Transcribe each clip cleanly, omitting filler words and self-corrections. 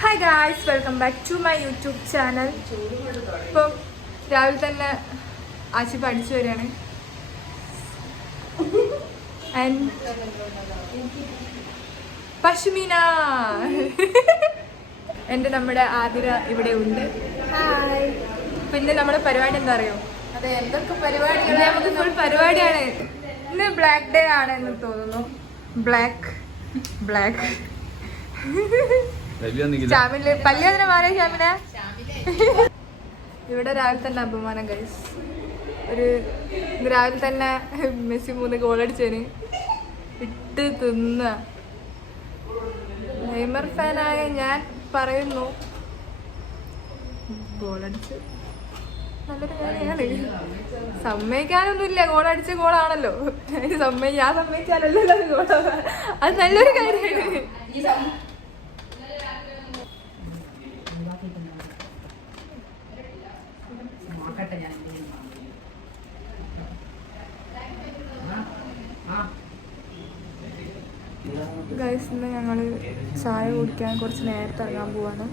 Hi guys, welcome back to my YouTube channel. ഇപ്പം രാവിലെ തന്നെ ആശി പഠിച്ചു വരികയാണ്. ആൻഡ് പശ്മിന നമ്മുടെ ആതിര ഇവിടെ ഉണ്ട്. ഹായ്. പിന്നെ നമ്മുടെ പരിപാടി എന്താ അറിയോ? അതെ, എന്തൊക്കെ പരിപാടികൾ? നമുക്ക് ഫുൾ പരിപാടിയാണ്. ഇന്ന് ബ്ലാക്ക് ഡേ ആണെന്ന് തോന്നുന്നു. ബ്ലാക്ക് പല്ലിയതിനെ മാറിയ ഷാമിന. ഇവിടെ രാവിലെ തന്നെ അപമാനം ഗൈസ്. ഇന്ന് രാവിലെ തന്നെ മെസ്സി 3 ഗോളടിച്ചതിന് ഇട്ട് തിന്ന. നെയ്മർ ഫാനായ ഞാൻ പറയുന്നു, ഗോളടിച്ച് നല്ലൊരു കാര്യമാണ്. സമ്മതിക്കാനൊന്നുമില്ല, ഗോളടിച്ച ഗോളാണല്ലോ. അതിന് ഞാൻ സമ്മതിച്ചാലല്ലോ ഗോള. അത് നല്ലൊരു കാര്യമാണ്. ഗൈസ്, ഇന്ന് ഞങ്ങൾ ചായ കുടിക്കാൻ കുറച്ച് നേരത്തെ ഇറങ്ങാൻ പോവാണ്.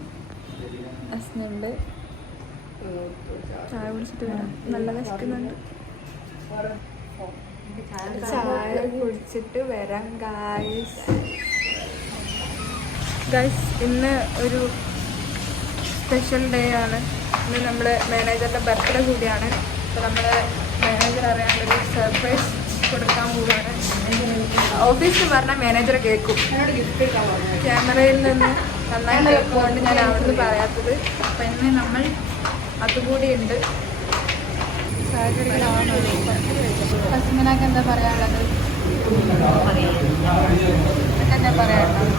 അസ്നുണ്ട്, ചായ കുടിച്ചിട്ട് വരാം. നല്ല വിശക്കുന്നുണ്ട്. ചായ കുടിച്ചിട്ട് വരാം ഗൈസ്. ഇന്ന് ഒരു സ്പെഷ്യൽ ഡേ ആണ്. ഇന്ന് നമ്മുടെ മാനേജറിൻ്റെ ബർത്ത്ഡേ കൂടിയാണ്. അപ്പോൾ നമ്മുടെ മാനേജർ അറിയാണ്ടൊരു സർപ്രൈസ് കൊടുക്കാൻ പോവുകയാണ്. ഓഫീസിൽ പറഞ്ഞാൽ മാനേജറെ കേൾക്കും. ക്യാമറയിൽ നിന്ന് നന്നായിട്ട് കേൾക്കുകൊണ്ട് ഞാൻ അവിടുന്ന് പറയാത്തത്. അപ്പം ഇന്ന് നമ്മൾ അതുകൂടി ഉണ്ട്. പശ്മിനക്ക് എന്താ പറയാനുള്ളത്? എന്താ പറയാനുള്ളത്?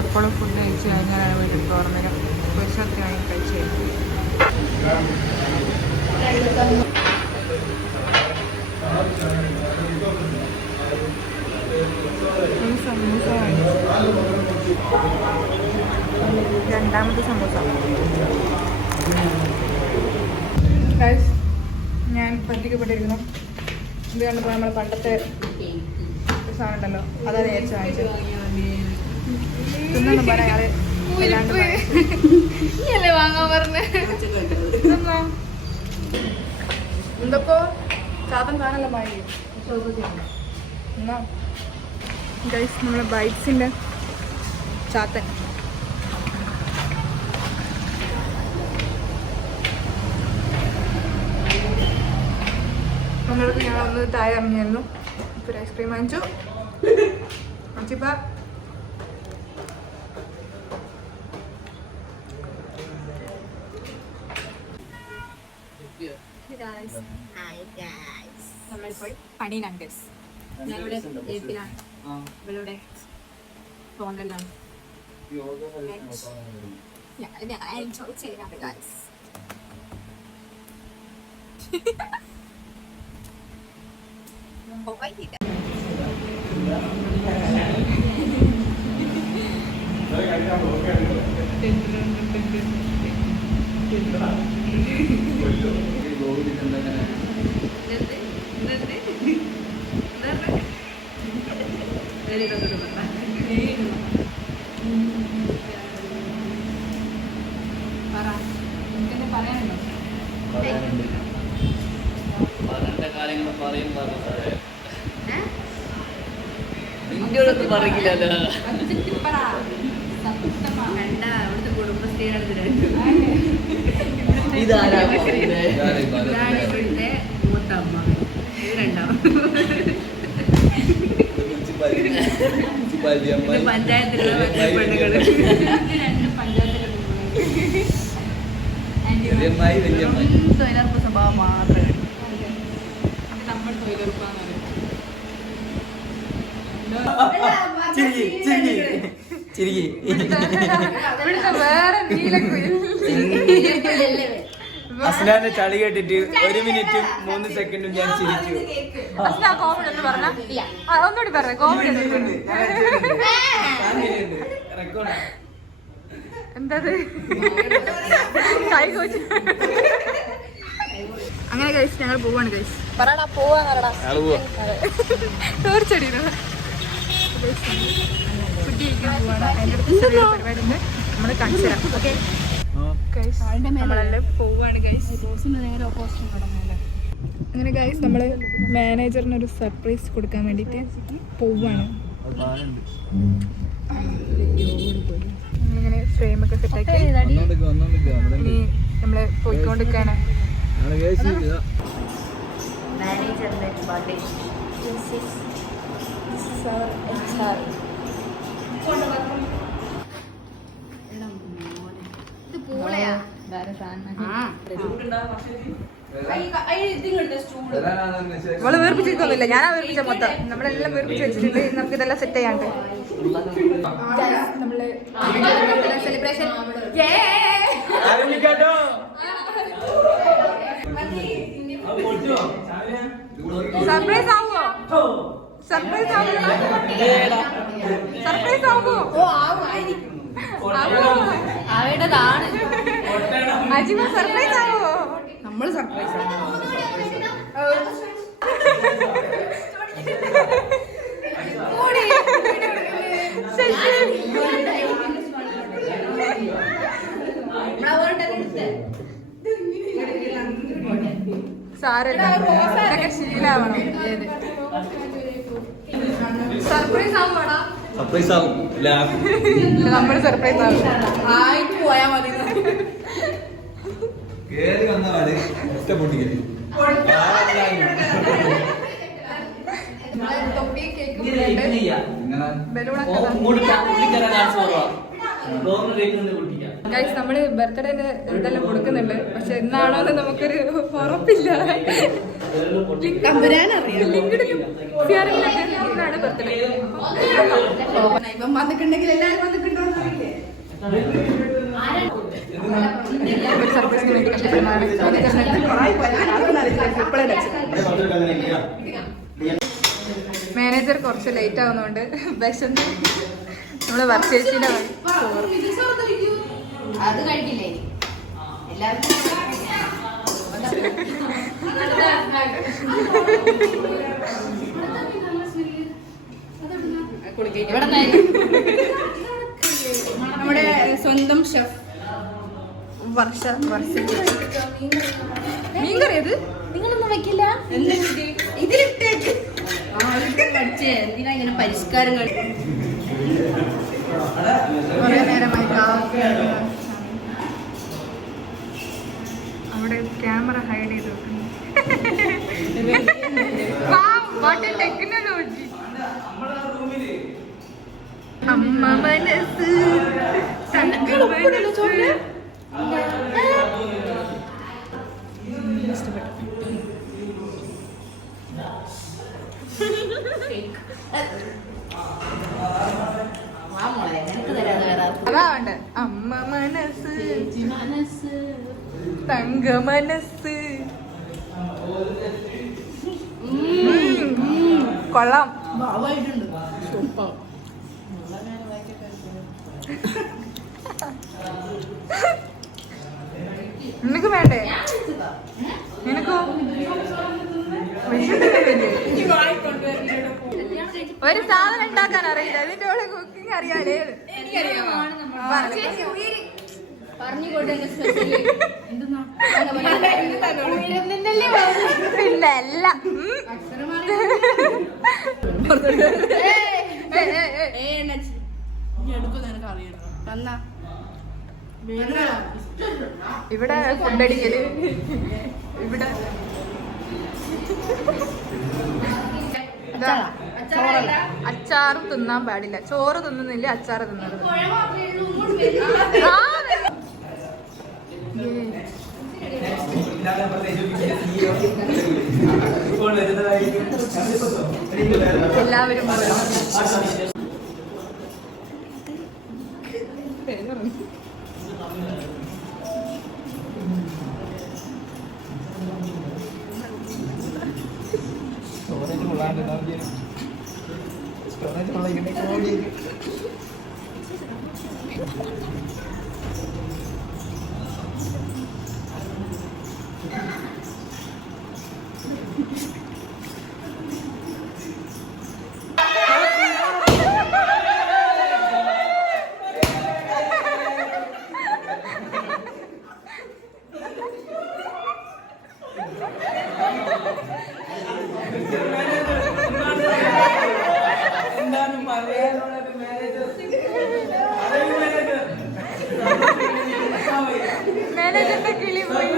എപ്പോഴും ഫുഡ് കഴിച്ച് കഴിഞ്ഞാലാണ് വീട്ടിൽ തോർന്നിന് വിശത്തി വാങ്ങി കഴിച്ച് സമൂസ വാങ്ങിച്ചു. രണ്ടാമത്തെ സമൂസ. ഞാൻ പറ്റിക്കപ്പെട്ടിരിക്കുന്നു. ഇത് കണ്ടപ്പോൾ നമ്മൾ പണ്ടത്തെ സാധനം ഉണ്ടല്ലോ, അതാണ് നേരിച്ച് വാങ്ങിച്ചത്. തിന്നൊന്നും പറയാതെ വാങ്ങാൻ പറഞ്ഞ എന്തൊക്കെ സാധനം കാണല്ലോ വാങ്ങി. എന്നാ ഗൈസ്, നമ്മളെ ബൈറ്റ്സിൻ്റെ ചാത്തൻ. നമ്മൾക്ക് ഞങ്ങളൊന്ന് താഴെ ഇറങ്ങിയായിരുന്നു. ഇപ്പോൾ ഐസ്ക്രീം വാങ്ങിച്ചു. അച്ചിപ്പ നമ്മളിപ്പോൾ പണിയിലാണ് ഗൈസ്. ഞാനിവിടെ വീട്ടിലാണ്. ഇവളുടെ ഫോണിലാണ്. എൻജോയ് ചെയ്യാറ് ഗൈസ്. ഇന്ത്യയോടൊന്നും പറയില്ലല്ലോ. അവിടുത്തെ കുടുംബശ്രീയുടെ ഇതാരാ മൂത്തമ്മ, രണ്ടാമത് പഞ്ചായത്തിലുള്ള പെണ്ണുകള്. തൊഴിലുറപ്പ് സ്വഭാവം മാത്രമേ. നമ്മൾ തൊഴിലുറപ്പാന്ന് പറയും. വേറെ അസ്നാന്റെ ചളി കേട്ടിട്ട് 1 മിനിറ്റും 3 സെക്കൻഡും ഞാൻ ചിരിച്ചു. കോമഡി ഒന്ന് പറഞ്ഞ ഒന്നുകൂടി പറഞ്ഞ കോമഡി എന്താ അങ്ങനെ കഴിച്ച് ഞങ്ങൾ പോവാണ് കഴിച്ച് പറയടാ. പോവാന്നറടാ. ടോർച്ചടിക്കണം. ഫുഡ് കഴിക്കാൻ പോവാണ്. പോവാണ്. അതിൻ്റെ അടുത്ത് ചെറിയൊരു പരിപാടി ഉണ്ട്, നമ്മൾ കാണിച്ചു തരാം. ഓക്കെ നമ്മളെല്ലാം പോവാണ് ഗൈസ്. നേരെ ഓപ്പോസിറ്റ് നടന്നല്ലേ. അങ്ങനെ ഗൈസ് നമ്മൾ മാനേജറിനൊരു സർപ്രൈസ് കൊടുക്കാൻ വേണ്ടിയിട്ട് പോവാണ്. നമ്മളിങ്ങനെ ഫ്രെയിമൊക്കെ സെറ്റാക്കി ഇനി നമ്മൾ പോയിക്കൊണ്ടിരിക്കാണ്. മാനേജറിന്റെ ബർത്ത്ഡേ ഇത് പൂളയാ. നമ്മള് വീർപ്പിച്ചിരിക്കൊന്നുമില്ല, ഞാനാ വീർപ്പിച്ച മൊത്തം. നമ്മളെല്ലാം വീർപ്പിച്ച് വെച്ചിട്ടുണ്ട്. നമുക്ക് ഇതെല്ലാം സെറ്റ് ചെയ്യാണ്ട് നമ്മള് സെലിബ്രേഷൻ സർപ്രൈസ് ആവുമോ? സർപ്രൈസ് ആവുമോ? സർപ്രൈസ് ആവുമോ? അവയുടേതാണ്. അജിമ സർപ്രൈസ് ആവുമോ? നമ്മള് സർപ്രൈസ് സാരല്ല, ഇതൊക്കെ ശീലാവണം. സർപ്രൈസ് ആവുവാടാ. സർപ്രൈസ് ആവും. നമ്മള് സർപ്രൈസ് ആവും. ആയിട്ട് പോയാ മതി. കേറി വന്നാല് ഒറ്റ പൊട്ടിക്കല്. തൊപ്പി കേക്ക് ബലൂണൊക്കെ. ഗൈസ് നമ്മള് ബർത്ത്ഡേന്റെ ഇതെല്ലാം കൊടുക്കുന്നുണ്ട്, പക്ഷെ എന്നാണോന്ന് നമുക്കൊരു ഉറപ്പില്ല. ഇന്നാണ് ബർത്ത്ഡേ. ഇപ്പം വന്നിട്ടുണ്ടെങ്കിൽ എല്ലാരും വന്നിട്ടുണ്ടോന്നറിയില്ലേ? സർപ്രൈസിന് വേണ്ടി കഷ്ടപ്പെടുന്നതാണ്. മാനേജർ കുറച്ച് ലേറ്റ് ആവുന്നതുകൊണ്ട് വിശന്ന് നമ്മള് വർച്ചേച്ചിന്റെ അത് കഴിക്കില്ലേ എല്ലാവർക്കും? നമ്മുടെ സ്വന്തം ഷെഫ് വർഷ മീൻകറി അത് നിങ്ങളൊന്നും വെക്കില്ല. ഇതിലിട്ടേക്ക് പഠിച്ചേ. എന്തിനാ ഇങ്ങനെ പരിഷ്കാരം കഴിക്കും? കുറെ നേരമായി അവിടെ ക്യാമറ ഹൈഡ് ചെയ്ത് ടെക്നോളജി. അമ്മ മനസ്സ് അതാ വേണ്ട. അമ്മ മനസ്സ് തങ്ക മനസ്സ്. കൊള്ളാം. ഭാവമായിട്ടുണ്ട്. നിനക്ക് വേണ്ടേ? നിനക്കോ? ഒരു സാധനം ഉണ്ടാക്കാൻ അറിയില്ല, അതിന്റെ കൂടെ കുക്കിംഗ് അറിയാലേ. പിന്നെ അല്ല. ഇവിടെ ഫുഡടിക്കല്. ഇവിടെ അച്ചാറും തിന്നാൻ പാടില്ല. ചോറ് തിന്നുന്നില്ല, അച്ചാറ് തിന്നത്. എല്ലാവരും മാനേജറിന്റെ കിളി പോയി.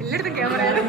എല്ലായിടത്തും ക്യാമറയാണ്.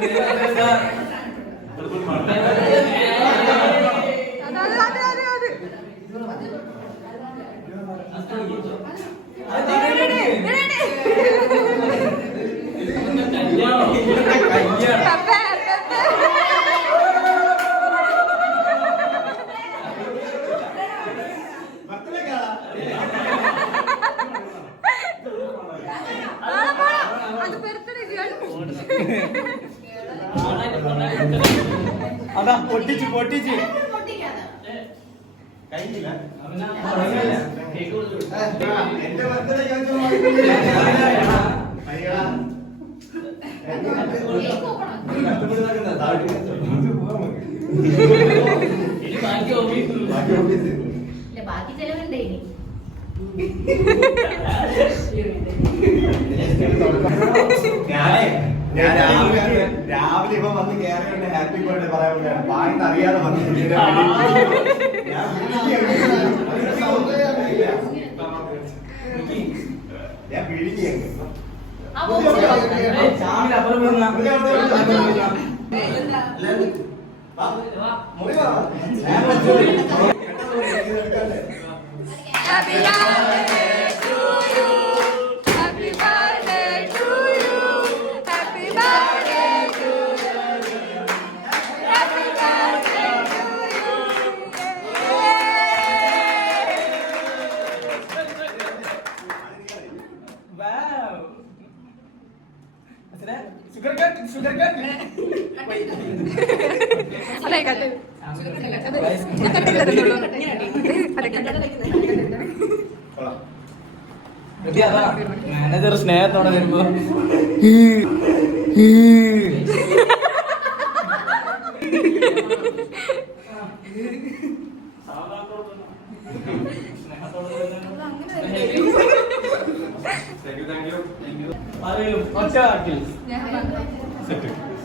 അതാ പൊട്ടിച്ച് പൊട്ടിച്ച് എന്റെ ബർത്ത്ഡേ ബാക്കി ചെലവുണ്ടേ ഞാൻ രാവിലെ ഇപ്പൊ വന്ന് കേറിയുണ്ട് ഹാപ്പി ബർത്ത്ഡേ പറയാൻ വേണ്ടിയാണ് പാടുന്ന അറിയാതെ വന്നിട്ടുണ്ട് ഞാൻ പിഴിഞ്ഞു മാനേജർ സ്നേഹത്തോടെ വരുമ്പോ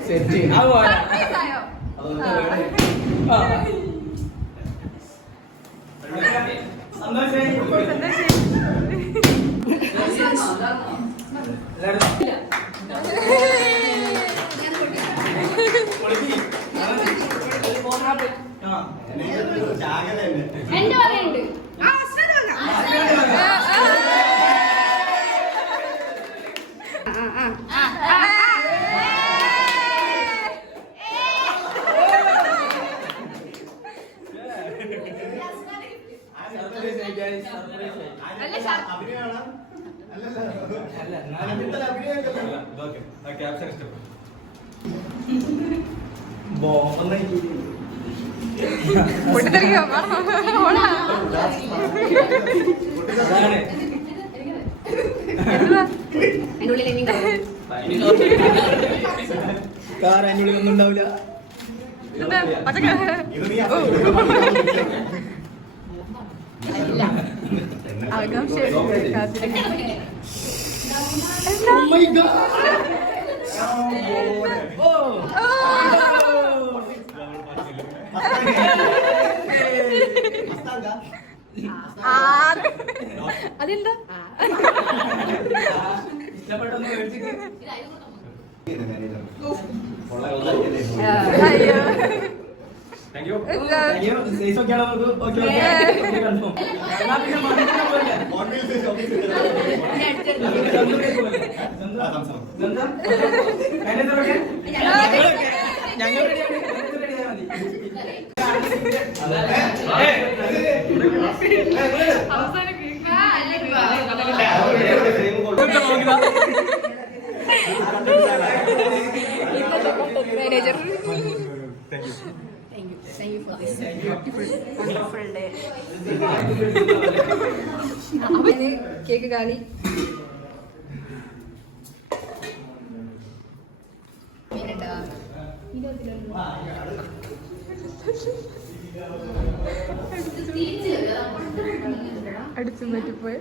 സെറ്റ് എന്റെ പറയുന്നുണ്ട് കാർ അതിനുള്ളിൽ ഒന്നും ഉണ്ടാവില്ല. അതെന്താ thank you thank you size ഒക്കെ ആണോ നോക്കൂ ഓക്കേ ഓക്കേ കൺഫേം ഞാൻ പിന്നെ മടിക്കുന്ന പോലെ ഞങ്ങൾ manager Thank you for this beautiful, wonderful day. Cake കാലി. അടിച്ചു പറ്റിപ്പോയി.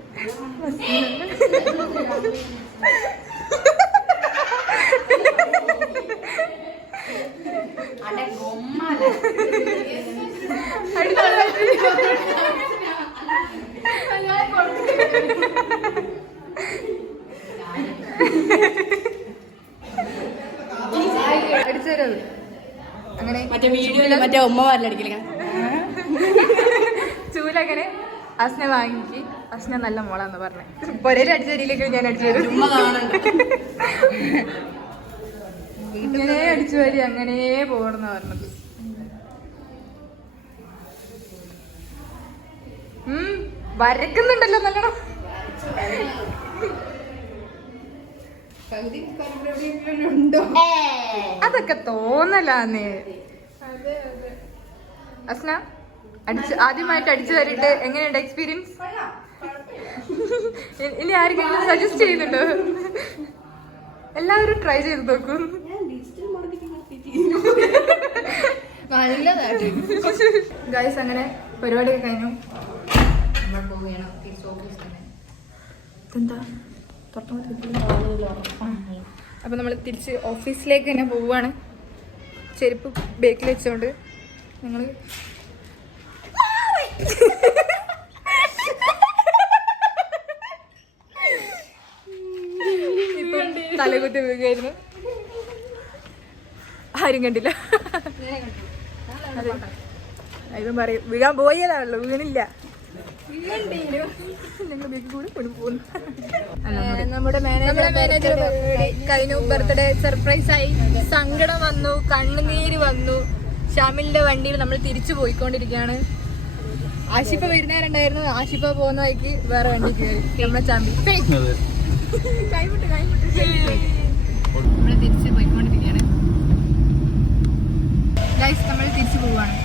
അടിച്ചത് അങ്ങനെ മറ്റേ വീഡിയോയില് മറ്റേ ഉമ്മമാരിലടിക്കില്ല ചൂലങ്ങനെ അസ്ന വാങ്ങിക്ക്. അസ്ന നല്ല മോളാന്ന് പറഞ്ഞേ. പൊരയിൽ അടിച്ച രീതിയിലേക്ക് ഞാൻ അടിച്ചു തരും. ഉമ്മ കാണണ്ട. ഇങ്ങനെ അടിച്ചു വരി അങ്ങനെ പോകണമെന്ന് പറഞ്ഞത്. വരക്കുന്നുണ്ടല്ലോ നല്ലോണം. അതൊക്കെ തോന്നലാന്നേ. അസ്ന ആദ്യമായിട്ട് അടിച്ചു തരിട്ട് എങ്ങനെയുണ്ട് എക്സ്പീരിയൻസ്? ഇനി ആർക്കെങ്കിലും സജസ്റ്റ് ചെയ്യുന്നുണ്ടോ? എല്ലാവരും ട്രൈ ചെയ്ത് നോക്കൂ. നല്ലതായിട്ട് ഗൈസ് അങ്ങനെ പരിപാടിയൊക്കെ കഴിഞ്ഞു. നമ്മൾ പോവുകയാണ് ഓഫീസ് തന്നെ. എന്താ അപ്പൊ നമ്മൾ തിരിച്ച് ഓഫീസിലേക്ക് തന്നെ പോവാണ്. ചെരുപ്പ് ബേക്കിൽ വെച്ചോണ്ട് ഞങ്ങള് ഇപ്പം തലകുത്തി വീഴുകയായിരുന്നു. ആരും കണ്ടില്ല. ഇതും പറയും വീഴാൻ പോയതാണല്ലോ, വീണില്ല. നമ്മുടെ മാനേജർ കഴിഞ്ഞു. ബർത്ത്ഡേ സർപ്രൈസ് ആയി. സങ്കടം വന്നു, കണ്ണുനീര് വന്നു. ഷാമിലിന്റെ വണ്ടിയിൽ നമ്മൾ തിരിച്ചു പോയിക്കൊണ്ടിരിക്കുകയാണ്. ആഷിപ്പ വരുന്നവരുണ്ടായിരുന്നു. ആഷിപ്പ പോകുന്ന വഴിക്ക് വേറെ വണ്ടി കയറി നമ്മളെ ചാമ്പി കൈവിട്ട് നമ്മള് തിരിച്ച് പോയിക്കൊണ്ടിരിക്കുകയാണ്. ഗൈസ് നമ്മൾ തിരിച്ചു പോവാണ്.